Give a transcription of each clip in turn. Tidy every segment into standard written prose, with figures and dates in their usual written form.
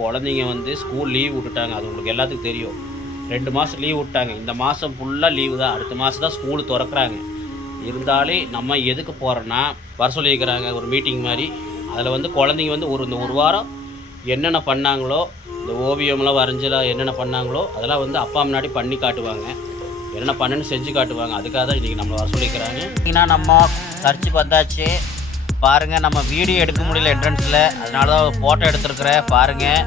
குழந்தைங்க வந்து school leave விட்டுட்டாங்க. அது உங்களுக்கு எல்லாத்துக்கும் தெரியும். 2 மாதம் லீவ் விட்டாங்க. இந்த மாதம் ஃபுல்லாக லீவு தான். அடுத்த மாதம் தான் ஸ்கூலு திறக்குறாங்க. இருந்தாலே நம்ம எதுக்கு போகிறோன்னா, வர சொல்லியிருக்கிறாங்க ஒரு மீட்டிங் மாதிரி. அதில் வந்து குழந்தைங்க வந்து இந்த ஒரு வாரம் என்னென்ன பண்ணாங்களோ, இந்த ஓவியம்லாம் வரைஞ்சலாம் என்னென்ன பண்ணாங்களோ, அதெல்லாம் வந்து அப்பா முன்னாடி பண்ணி காட்டுவாங்க. என்னென்ன பண்ணுன்னு செஞ்சு காட்டுவாங்க. அதுக்காக தான் இன்றைக்கி நம்மளை வர சொல்லியிருக்கிறாங்க. பார்த்தீங்கன்னா நம்ம சர்ச்சுக்கு வந்தாச்சு. பாருங்கள், நம்ம வீடியோ எடுக்க முடியல என்ட்ரன்ஸில். அதனால தான் ஃபோட்டோ எடுத்துருக்குறேன். பாருங்கள்.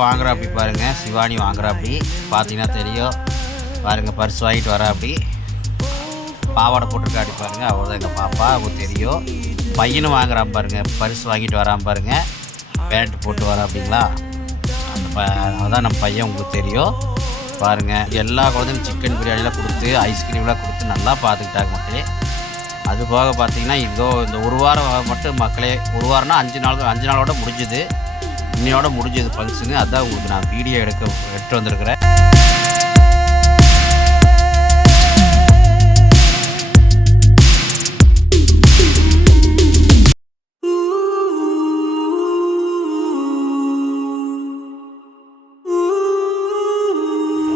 வாங்குறாப்படி பாருங்கள், சிவானி வாங்குறாப்படி பார்த்தீங்கன்னா தெரியும். பாருங்கள், பர்ஸ் வாங்கிட்டு வராப்படி, பாவாடை போட்டிருக்காடி பாருங்கள். அவர் தான் எங்கள் பாப்பா, அவங்க தெரியும். பையனும் வாங்குறான் பாருங்கள், பர்ஸ் வாங்கிட்டு வரான் பாருங்கள், பேண்ட் போட்டு வரா அப்படிங்களா. அதான் நம்ம பையன், உங்களுக்கு தெரியும். பாருங்கள், எல்லா குழந்தையும் சிக்கன் பிரியாணிலாம் கொடுத்து ஐஸ்கிரீம்லாம் கொடுத்து நல்லா பார்த்துக்கிட்டாங்க மக்களே. அது போக பார்த்தீங்கன்னா இந்த ஒரு வாரம் மட்டும் மக்களே, ஒரு வாரம்னா 5 நாளோட முடிஞ்சுது. இன்னையோட முடிஞ்சது ஃபங்க்ஷனு. அதான் உங்களுக்கு நான் வீடியோ எடுத்து வந்திருக்கிறேன்.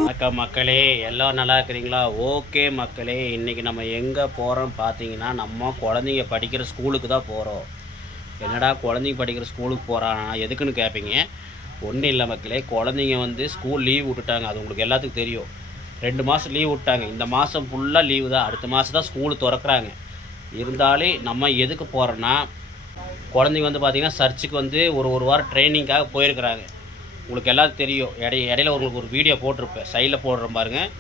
வணக்கம் மக்களே, எல்லாம் நல்லா இருக்கிறீங்களா? ஓகே மக்களே, இன்றைக்கி நம்ம எங்கே போகிறோம் பார்த்தீங்கன்னா, நம்ம குழந்தைங்க படிக்கிற ஸ்கூலுக்கு தான் போகிறோம். என்னடா குழந்தைங்க படிக்கிற ஸ்கூலுக்கு போகிறானா எதுக்குன்னு கேட்பீங்க. ஒன்றும் இல்லை மக்களே, குழந்தைங்க வந்து ஸ்கூல் லீவ் விட்டுட்டாங்க. அது உங்களுக்கு எல்லாத்துக்கும் தெரியும். 2 மாதம் லீவ் விட்டாங்க. இந்த மாதம் ஃபுல்லாக லீவு தான். அடுத்த மாதம் தான் ஸ்கூலு திறக்குறாங்க. இருந்தாலே நம்ம எதுக்கு போகிறோன்னா, குழந்தைங்க வந்து பார்த்திங்கன்னா சர்ச்சுக்கு வந்து ஒரு வாரம் ட்ரைனிங்காக போயிருக்கிறாங்க. உங்களுக்கு எல்லாத்துக்கும் தெரியும். இடையில உங்களுக்கு ஒரு வீடியோ போட்டிருப்பேன், சைடில் போடுறேன் பாருங்கள்,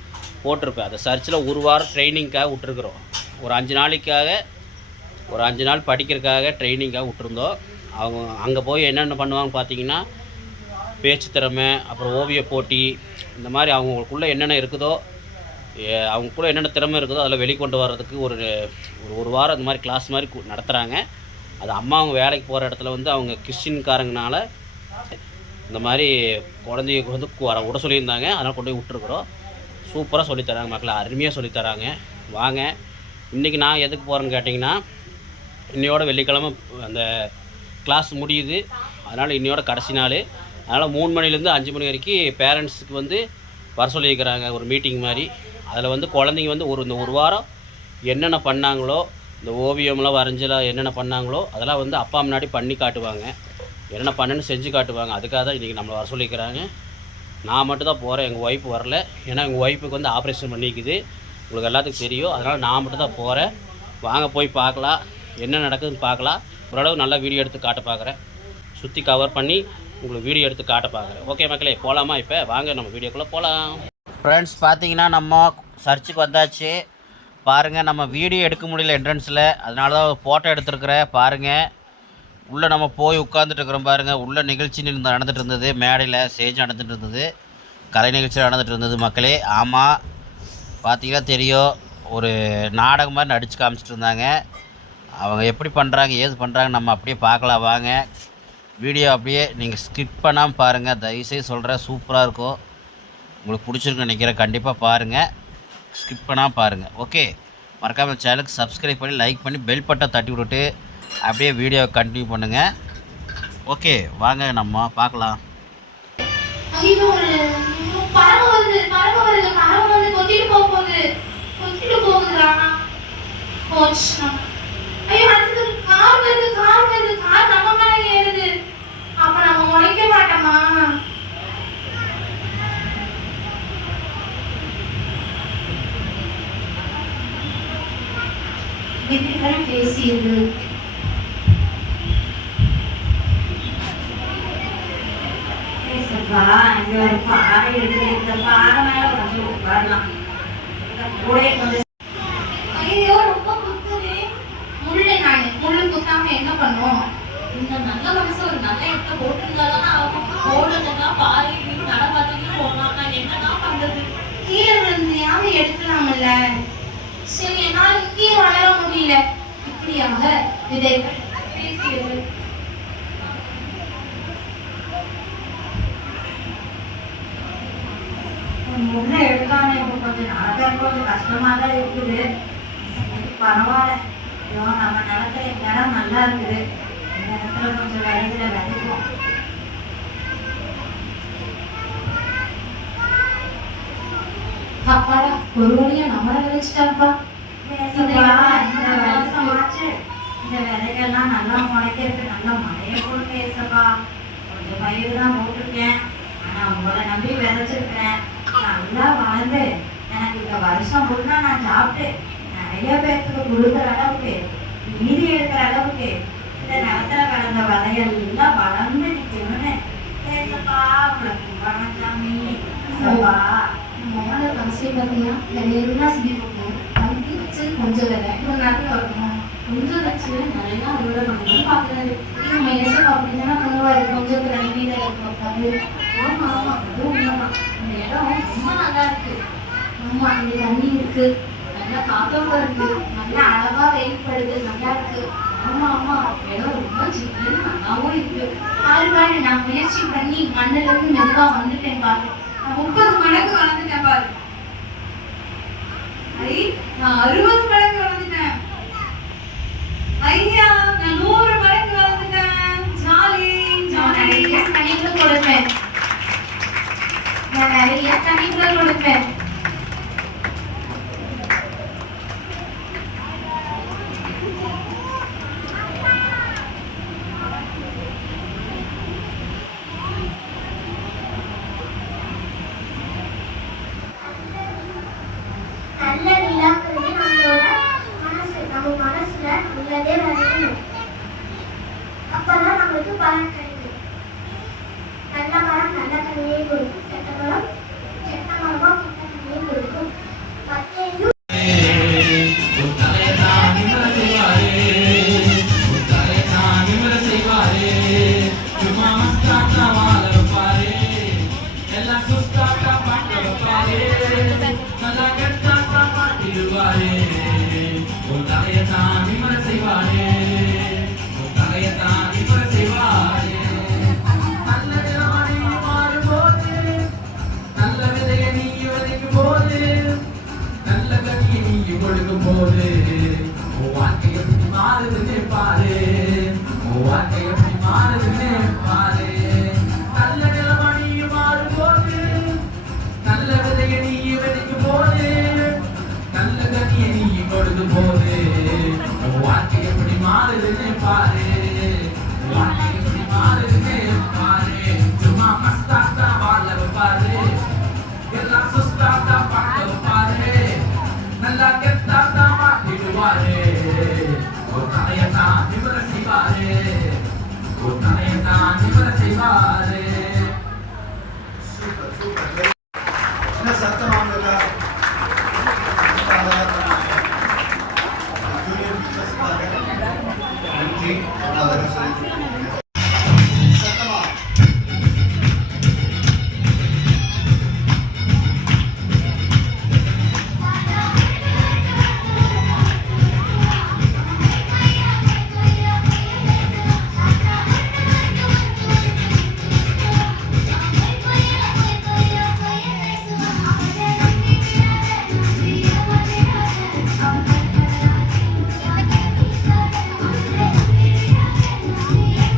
போட்டிருப்பேன். அந்த சர்ச்சில் ஒரு வாரம் ட்ரைனிங்காக விட்டுருக்குறோம். ஒரு 5 நாள் படிக்கிறதுக்காக ட்ரைனிங்காக விட்டுருந்தோம். அவங்க அங்கே போய் என்னென்ன பண்ணுவாங்க பார்த்தீங்கன்னா, பேச்சு திறமை, அப்புறம் ஓவிய போட்டி, இந்த மாதிரி அவங்களுக்குள்ளே என்னென்ன இருக்குதோ, அவங்களுக்குள்ளே என்னென்ன திறமை இருக்குதோ அதில் வெளிக்கொண்டு வர்றதுக்கு ஒரு வாரம் இந்த மாதிரி கிளாஸ் மாதிரி நடத்துகிறாங்க. அது அம்மா அவங்க வேலைக்கு போகிற இடத்துல வந்து அவங்க கிறிஸ்டின்காரங்கனால இந்த மாதிரி குழந்தைக்கு வந்து விட சொல்லியிருந்தாங்க. அதனால் கொண்டு போய் விட்டுருக்குறோம். சூப்பராக சொல்லித்தராங்க மக்களை, அருமையாக சொல்லித்தராங்க. வாங்க, இன்றைக்கி நான் எதுக்கு போகிறேன்னு கேட்டிங்கன்னா, இன்னையோட வெள்ளிக்கிழமை அந்த கிளாஸ் முடியுது. அதனால் இன்னையோட கடைசி நாள். அதனால் 3 மணிலேருந்து 5 மணி வரைக்கும் பேரண்ட்ஸுக்கு வந்து வர சொல்லியிருக்கிறாங்க ஒரு மீட்டிங் மாதிரி. அதில் வந்து குழந்தைங்க வந்து இந்த ஒரு வாரம் என்னென்ன பண்ணாங்களோ, இந்த ஓவியம்லாம் வரைஞ்சலாம் என்னென்ன பண்ணாங்களோ, அதெல்லாம் வந்து அப்பா முன்னாடி பண்ணி காட்டுவாங்க. என்னென்ன பண்ணுன்னு செஞ்சு காட்டுவாங்க. அதுக்காக தான் இன்றைக்கி நம்மளை வர சொல்லியிருக்கிறாங்க. நான் மட்டும் தான் போகிறேன், எங்கள் ஒய்ஃப் வரல. ஏன்னா எங்கள் ஒய்ஃபுக்கு வந்து ஆப்ரேஷன் பண்ணிக்குது, உங்களுக்கு எல்லாத்துக்கும் தெரியும். அதனால் நான் மட்டும் தான் போகிறேன். வாங்க போய் பார்க்கலாம், என்ன நடக்குதுன்னு பார்க்கலாம். ஓரளவு நல்லா வீடியோ எடுத்து காட்ட பார்க்குறேன். சுற்றி கவர் பண்ணி உங்களுக்கு வீடியோ எடுத்து காட்ட பார்க்குறேன். ஓகே மக்களே, போகலாமா? இப்போ வாங்க நம்ம வீடியோக்குள்ளே போகலாம். ஃப்ரெண்ட்ஸ், பார்த்தீங்கன்னா நம்ம சர்ச்சுக்கு வந்தாச்சு. பாருங்கள், நம்ம வீடியோ எடுக்க முடியல என்ட்ரன்ஸில். அதனால தான் ஃபோட்டோ எடுத்துருக்குறேன். பாருங்கள், உள்ளே நம்ம போய் உட்காந்துட்டு இருக்கிறோம். பாருங்கள், உள்ளே நிகழ்ச்சி நடந்துகிட்டு இருந்தது. மேடையில் ஸ்டேஜ் நடந்துகிட்டு இருந்தது, கலை நிகழ்ச்சி நடந்துகிட்டு இருந்தது மக்களே. ஆமாம், பார்த்தீங்கன்னா தெரியும். ஒரு நாடகம் மாதிரி நடித்து காமிச்சிட்டு இருந்தாங்க. அவங்க எப்படி பண்ணுறாங்க, ஏது பண்ணுறாங்க, நம்ம அப்படியே பார்க்கலாம். வாங்க, வீடியோ அப்படியே நீங்கள் ஸ்கிப் பண்ணாமல் பாருங்கள். தயவுசெய்து சொல்கிறேன், சூப்பராக இருக்கும். உங்களுக்கு பிடிச்சிருக்குன்னு நினைக்கிறேன். கண்டிப்பாக பாருங்கள், ஸ்கிப் பண்ணாமல் பாருங்கள். ஓகே, மறக்காமல் சேனலுக்கு சப்ஸ்கிரைப் பண்ணி லைக் பண்ணி பெல் பட்டன் தட்டி விட்டுட்டு அப்படியே வீடியோவை கண்டினியூ பண்ணுங்கள். ஓகே, வாங்க நம்ம பார்க்கலாம். ஐயோ, அடுத்து கார் வருது, கார் நம்ம மேல ஏறுது. அப்ப நம்ம உடைக்க மாட்டோமா? இப்படிதான் பேசியது. இங்க ஒரு பாறை இருக்கு, இந்த பாறை மேல கொஞ்சம் உட்காரலாம். கூடயே கொஞ்சம் ஐயோ ரொம்ப குத்துது. முள்ளு குத்தாம என்ன பண்ணுவோம்? இந்த நல்ல மனுஷன் ஒரு நல்ல இடத்த போட்டுருந்தாலும் ஆகும். போடுறதுன்னா பாறை நடமாட்டேன்னு போடலாம். நான் என்னதான் பண்றது? கீழே விழுந்தையாவது எடுக்கலாம்ல. சரி, என்னால் இங்கேயே வளர முடியல. இப்படியாக விதைகள் பேசியது. முன்ன எடுக்கானே இப்போ கொஞ்சம் நடக்க கொஞ்சம் கஷ்டமா தான் இருக்குது. பரவாயில்ல, நம்ம நிலத்துல இடம் நல்லா இருக்குது. இந்த இடத்துல கொஞ்சம் விதைகளை விதைப்போம். அப்பாடா, ஒரு வழியா நம்மள விளைச்சிட்டாப்பா. இந்த வருஷமாச்சு இந்த விதைகள்லாம் நல்லா முளைக்கிறதுக்கு நல்லா மழையை போட்டு ஏசப்பா. கொஞ்சம் பயிர் தான் போட்டிருக்கேன், ஆனா உங்களை நம்பி விதைச்சிருக்கிறேன். நல்லா வளர்ந்து எனக்கு இந்த வருஷம் ஃபுல்லா நான் சாப்பிட்டு நிறைய பேர்த்துக்கு கொடுக்குற அளவுக்கு, மீதி எடுக்கிற அளவுக்கு இந்த நிலத்துல கடந்த விதையெல்லாம் வளர்ந்து நிற்கணும்னு ஏசப்பா உங்களை கும்பிடணும் சாமி. ஏசப்பா மோன கடைசி பார்த்தீங்கன்னா நிறைய சிந்தி போட்டோம். வண்டி வச்சு கொஞ்சம் விதை ஒரு நாட்டில் வரணும். கொஞ்சம் வச்சு நிறைய அறுவடை பண்ணணும் பார்க்குறாரு. நம்ம ஏசப்பா அப்படின்னா பண்ணுவாரு. கொஞ்சம் ரெண்டு வீடு இருக்காரு. ஆமா ஆமா, அதுவும் உண்மைதான். இந்த இடம் ரொம்ப நல்லா இருக்கு. ஆமா, இங்க தண்ணி இருக்கு, நல்லா காத்தோட இருக்கு, நல்லா அழகா வெயில்படுது, நல்லா இருக்கு. ஆமா ஆமா, இடம் ரொம்ப சின்னன்னு நல்லாவும் இருக்கு. பாரு, நான் முயற்சி பண்ணி மண்ணுல இருந்து மெதுவா வந்துட்டேன் பாரு. நான் 30 மடங்கு வளர்ந்துட்டேன் பாரு. நான் 60 மடங்கு வளர்ந்துட்டேன். ஐயா, நான் 100 மடங்கு வளர்ந்துட்டேன். ஜாலி நான் ஜாலி. நிறைய கனிகள் கொடுப்பேன். நான் நிறைய கனிகள் கொடுப்பேன். நல்ல நிலாங்கிறது நம்மளோட மனசு, நம்ம மனசுல உள்ளதே வரணும். அப்பதான் நம்மளுக்கு பலன் கிடைக்கும். நல்ல மரம் நல்ல கனியை கொடுக்கும், கெட்ட மரம் கெட்ட மரமா கெட்ட கனியை கொடுக்கும். மத்தேயு போது வாழ்க்கை எப்படி மாறுதுன்னு பாரு, வாழ்க்கை எப்படி மாறுதுன்னு பாரு. நல்ல நிலமணியும் மாறும் போது, நல்ல விதையை நீ விதைக்கும் போது, நல்ல கனியை நீ கொடுக்கும் போது வாழ்க்கை எப்படி மாறுதுன்னு பாரு, வாழ்க்கை எப்படி மாறுதுன்னு பாரு. சும்மா மஸ்தாத்தா வாழ பாரு, எல்லாம் சுஸ்தாத்தா பார்க்க பாரு, நல்லா கெத்தாத்தா மாட்டிடுவாரு. ஒரு தலையத்தான் நிமிர செய்வாரு, ஒரு தலையத்தான் நிமிர செய்வாரு. Super super. என்ன சத்தம் வாங்கல? ஜூனியர் டீச்சர்ஸ்க்காக நன்றி. அதெல்லாம் சொல்லி சத்தமா Yeah.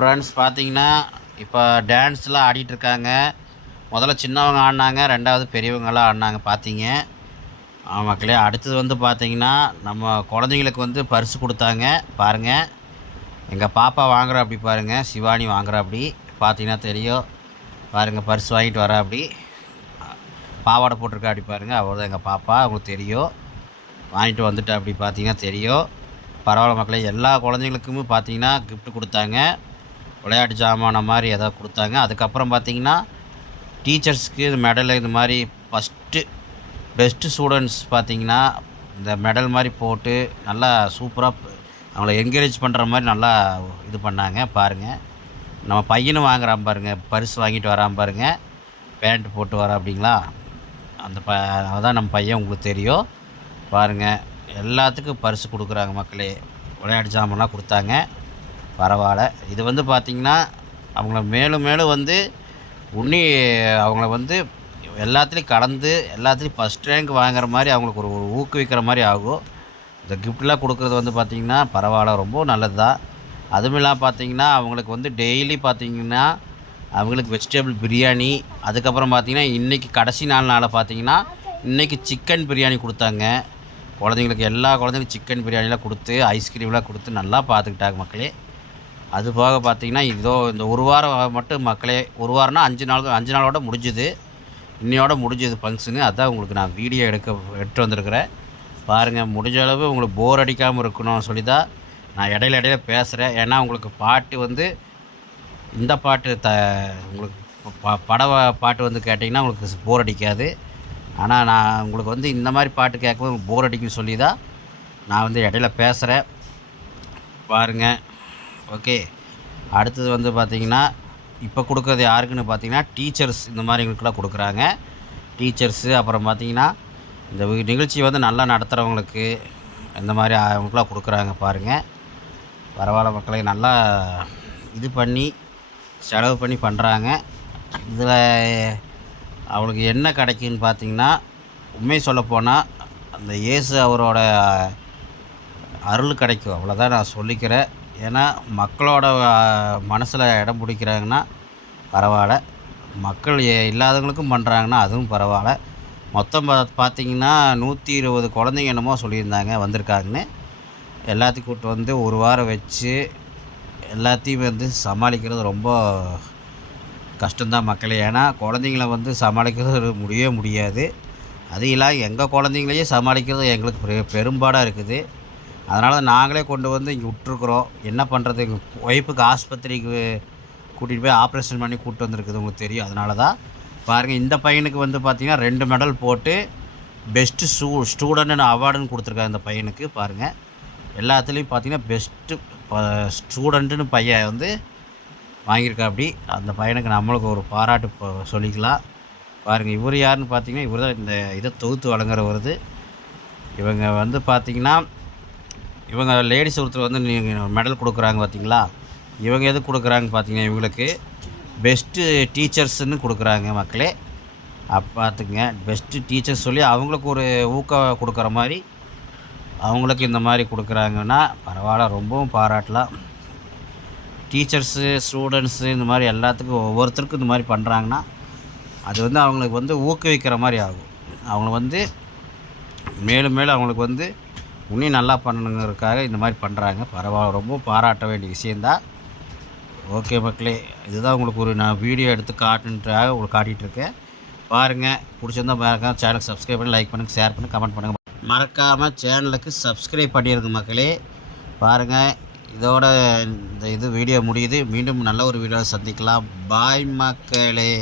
ஃப்ரெண்ட்ஸ் பார்த்தீங்கன்னா இப்போ டான்ஸ்லாம் ஆடிட்டுருக்காங்க. முதல்ல சின்னவங்க ஆடினாங்க, ரெண்டாவது பெரியவங்களாம் ஆடினாங்க பார்த்தீங்க. மக்களே அடுத்தது வந்து பார்த்தீங்கன்னா நம்ம குழந்தைங்களுக்கு வந்து பரிசு கொடுத்தாங்க பாருங்கள். எங்கள் பாப்பா வாங்குறா அப்படி பாருங்கள், சிவானி வாங்குறா அப்படி பார்த்தீங்கன்னா தெரியும் பாருங்கள். பரிசு வாங்கிட்டு வரா அப்படி பாவாடை போட்டிருக்கா அப்படி பாருங்கள். அவர் தான் எங்கள் பாப்பா, அவங்களுக்கு தெரியும். வாங்கிட்டு வந்துட்டு அப்படி பார்த்தீங்கன்னா தெரியும். பரவாயில்ல மக்களே, எல்லா குழந்தைங்களுக்குமே பார்த்தீங்கன்னா கிஃப்ட் கொடுத்தாங்க. விளையாட்டு ஜாமான மாதிரி எதாவது கொடுத்தாங்க. அதுக்கப்புறம் பார்த்தீங்கன்னா டீச்சர்ஸ்க்கு மெடல் இந்த மாதிரி பெஸ்ட்டு ஸ்டூடெண்ட்ஸ் பார்த்தீங்கன்னா இந்த மெடல் மாதிரி போட்டு நல்லா சூப்பராக அவங்கள என்கரேஜ் பண்ணுற மாதிரி நல்லா இது பண்ணாங்க பாருங்கள். நம்ம பையனும் வாங்குறான் பாருங்கள், பரிசு வாங்கிட்டு வரான் பாருங்கள், பேண்ட் போட்டு வரா அப்படிங்களா. அந்த அதான் நம்ம பையன், உங்களுக்கு தெரியும் பாருங்கள். எல்லாத்துக்கும் பரிசு கொடுக்குறாங்க மக்களே. விளையாட்டு ஜாமான்லாம் கொடுத்தாங்க. பரவாயில்ல. இது வந்து பார்த்திங்கன்னா அவங்கள மேலும் மேலும் வந்து அவங்கள வந்து எல்லாத்துலேயும் கலந்து எல்லாத்துலேயும் ஃபஸ்ட் ரேங்க் வாங்குற மாதிரி அவங்களுக்கு ஒரு ஊக்குவிக்கிற மாதிரி ஆகும். இந்த கிஃப்ட்லாம் கொடுக்குறது வந்து பார்த்திங்கன்னா பரவாயில்ல, ரொம்ப நல்லது தான். அதுவும் இல்லாமல் பார்த்திங்கன்னா அவங்களுக்கு வந்து டெய்லி பார்த்திங்கன்னா அவங்களுக்கு வெஜிடபிள் பிரியாணி, அதுக்கப்புறம் பார்த்திங்கன்னா இன்றைக்கி கடைசி நாளில் பார்த்திங்கன்னா இன்றைக்கி சிக்கன் பிரியாணி கொடுத்தாங்க. குழந்தைங்களுக்கு எல்லா குழந்தைங்களுக்கும் சிக்கன் பிரியாணிலாம் கொடுத்து ஐஸ்கிரீம்லாம் கொடுத்து நல்லா பார்த்துக்கிட்டாங்க மக்களே. அது போக பார்த்திங்கன்னா இந்த ஒரு வாரம் மட்டும் மக்களே, ஒரு வாரம்னா 5 நாளோட முடிஞ்சுது, இன்னையோட முடிஞ்சது ஃபங்க்ஷனு. அதான் உங்களுக்கு நான் வீடியோ எடுத்து வந்திருக்கிறேன் பாருங்கள். முடிஞ்ச அளவு உங்களுக்கு போர் அடிக்காமல் இருக்கணும்னு சொல்லி தான் நான் இடையில பேசுகிறேன். ஏன்னா உங்களுக்கு பாட்டு வந்து இந்த பாட்டு உங்களுக்கு பாட்டு வந்து கேட்டிங்கன்னா உங்களுக்கு போர் அடிக்காது. ஆனால் நான் உங்களுக்கு வந்து இந்த மாதிரி பாட்டு கேட்கும்போது உங்களுக்கு போர் அடிக்குன்னு சொல்லி தான் நான் வந்து இடையில பேசுகிறேன் பாருங்கள். ஓகே, அடுத்தது வந்து பார்த்திங்கன்னா இப்போ கொடுக்குறது யாருக்குன்னு பார்த்தீங்கன்னா டீச்சர்ஸ் இந்த மாதிரி எங்களுக்குலாம் கொடுக்குறாங்க. டீச்சர்ஸு அப்புறம் பார்த்திங்கன்னா இந்த நிகழ்ச்சி வந்து நல்லா நடத்துகிறவங்களுக்கு இந்த மாதிரி அவங்களுக்குலாம் கொடுக்குறாங்க பாருங்கள். பரவாயில்ல மக்களே, நல்லா இது பண்ணி செலவு பண்ணி பண்ணுறாங்க. இதில் அவங்களுக்கு என்ன கிடைக்குன்னு பார்த்திங்கன்னா உண்மையை சொல்லப்போனால் அந்த இயேசு அவரோட அருள் கிடைக்கும், அவ்வளோதான் நான் சொல்லிக்கிறேன். ஏன்னா மக்களோட மனசில் இடம் பிடிக்கிறாங்கன்னா பரவாயில்ல, மக்கள் இல்லாதவங்களுக்கும் பண்ணுறாங்கன்னா அதுவும் பரவாயில்ல. மொத்தம் பார்த்திங்கன்னா 120 குழந்தைங்க என்னமோ சொல்லியிருந்தாங்க வந்திருக்காங்கன்னு. எல்லாத்தையும் கூப்பிட்டு வந்து ஒரு வாரம் வச்சு எல்லாத்தையும் வந்து சமாளிக்கிறது ரொம்ப கஷ்டம்தான் மக்களே. ஏன்னா குழந்தைங்கள வந்து சமாளிக்கிறது முடியாது. அது இல்லாமல் எங்கள் குழந்தைங்களையே சமாளிக்கிறது எங்களுக்கு பெரும்பாடாக இருக்குது. அதனால் நாங்களே கொண்டு வந்து இங்கே விட்ருக்குறோம். என்ன பண்ணுறது, எங்கள் ஒய்ஃபுக்கு ஆஸ்பத்திரிக்கு கூட்டிகிட்டு போய் ஆப்ரேஷன் பண்ணி கூப்பிட்டு வந்திருக்குது, உங்களுக்கு தெரியும். அதனால தான் பாருங்கள், இந்த பையனுக்கு வந்து பார்த்திங்கன்னா 2 மெடல் போட்டு பெஸ்ட்டு ஸ்டூடெண்ட்னு அவார்டுன்னு கொடுத்துருக்காங்க இந்த பையனுக்கு பாருங்கள். எல்லாத்துலேயும் பார்த்திங்கன்னா பெஸ்ட்டு ஸ்டூடெண்ட்டுன்னு பையன் வந்து வாங்கியிருக்கா அப்படி. அந்த பையனுக்கு நம்மளுக்கு ஒரு பாராட்டு சொல்லிக்கலாம் பாருங்கள். இவர் யாருன்னு பார்த்திங்கன்னா இவர் தான் இந்த இதை தொகுத்து வழங்குறவருது. இவங்க வந்து பார்த்திங்கன்னா இவங்க லேடிஸ் ஒருத்தர் வந்து நீங்கள் மெடல் கொடுக்குறாங்க பார்த்திங்களா. இவங்க எது கொடுக்குறாங்க பார்த்திங்கன்னா இவங்களுக்கு பெஸ்ட்டு டீச்சர்ஸ்ன்னு கொடுக்குறாங்க மக்களே. பார்த்துக்குங்க, பெஸ்ட்டு டீச்சர்ஸ் சொல்லி அவங்களுக்கு ஒரு ஊக்கம் கொடுக்குற மாதிரி அவங்களுக்கு இந்த மாதிரி கொடுக்குறாங்கன்னா பரவாயில்ல, ரொம்பவும் பாராட்டலாம். டீச்சர்ஸு ஸ்டூடெண்ட்ஸு இந்த மாதிரி எல்லாத்துக்கும் ஒவ்வொருத்தருக்கும் இந்த மாதிரி பண்ணுறாங்கன்னா அது வந்து அவங்களுக்கு வந்து ஊக்குவிக்கிற மாதிரி ஆகும். அவங்க வந்து மேலும் மேலும் அவங்களுக்கு வந்து இன்னும் நல்லா பண்ணணுங்கிறதுக்காக இந்த மாதிரி பண்ணுறாங்க. பரவாயில்ல, ரொம்ப பாராட்ட வேண்டிய விஷயந்தான். ஓகே மக்களே, இதுதான் உங்களுக்கு நான் வீடியோ எடுத்து காட்டுன்றதாக உங்களுக்கு காட்டிகிட்ருக்கேன் பாருங்கள். பிடிச்சிருந்தால் மறக்காம சேனலுக்கு சப்ஸ்கிரைப் பண்ணி லைக் பண்ணுங்கள், ஷேர் பண்ணி கமெண்ட் பண்ணுங்கள். மறக்காமல் சேனலுக்கு சப்ஸ்கிரைப் பண்ணிடுங்க மக்களே. பாருங்கள், இதோட இந்த வீடியோ முடியுது. மீண்டும் நல்ல ஒரு வீடியோவில் சந்திக்கலாம். பாய் மக்களே.